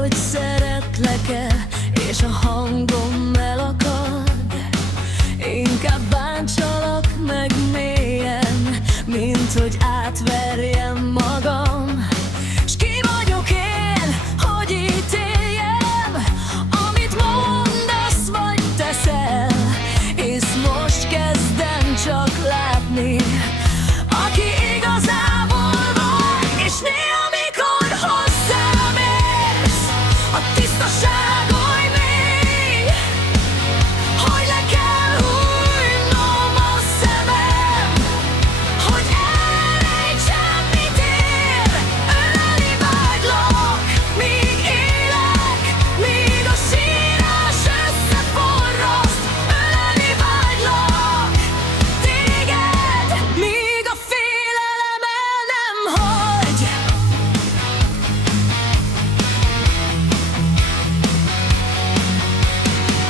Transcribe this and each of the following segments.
Hogy szeretlek-e, és a hangom elakad. Inkább bántsalak meg mélyen, mint hogy átverjem magam. S ki vagyok én, hogy ítéljem, amit mondasz vagy teszel. Hisz most kezdem csak látni, aki igazából vagy. És néha mikor hozzám érsz, a tisztaság oly mély, hogy le kell hújnom a szemem, hogy elrejtsem, mit ér. Ölelni vágylak, míg élek, míg a sírás összeforraszt. Ölelni vágylak téged, míg a félelem el nem hagy.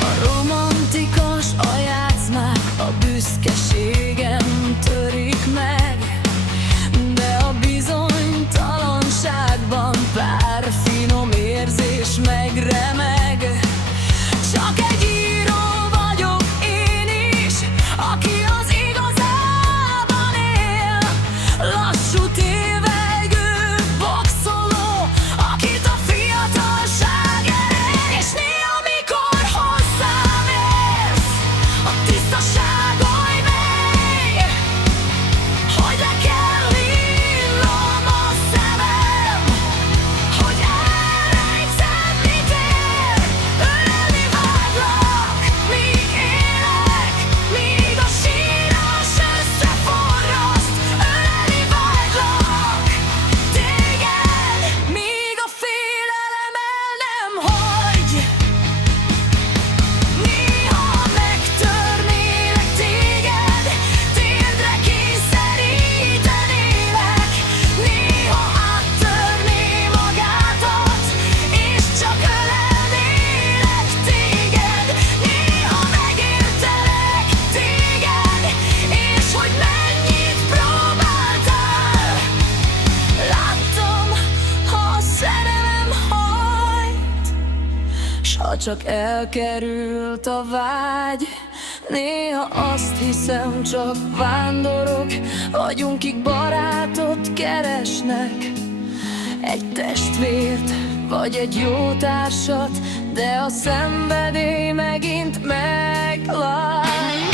A romantikus a játszmák, a büszkeségem törik meg, de a bizonytalanságban pár finom érzés megremeg. Csak egy író vagyok én is, aki az igazában él. Lassú tévegő boxoló, akit a fiatalság erél. És néha mikor hozzám érsz, a tisztaság oly mély, hogy le kell hinnom a szemem, hogy elrejtsem, mit ér. Ölelni vágylak, míg élek, míg a sírás összeforraszt. Ölelni vágylak téged, míg a félelem el nem hagy. Néha megtörnélek téged, térdre kényszerítenélek. Néha áttörném a gátat, és csak ölelnélek téged. Néha megértelek téged, és hogy mennyit próbáltál. Láttam, ha a szerelem hajt, s ha csak elkerült a vágy. Néha azt hiszem, csak vándorok vagyunk, kik barátot keresnek, egy testvért vagy egy jó társat, de a szenvedély megint meglát.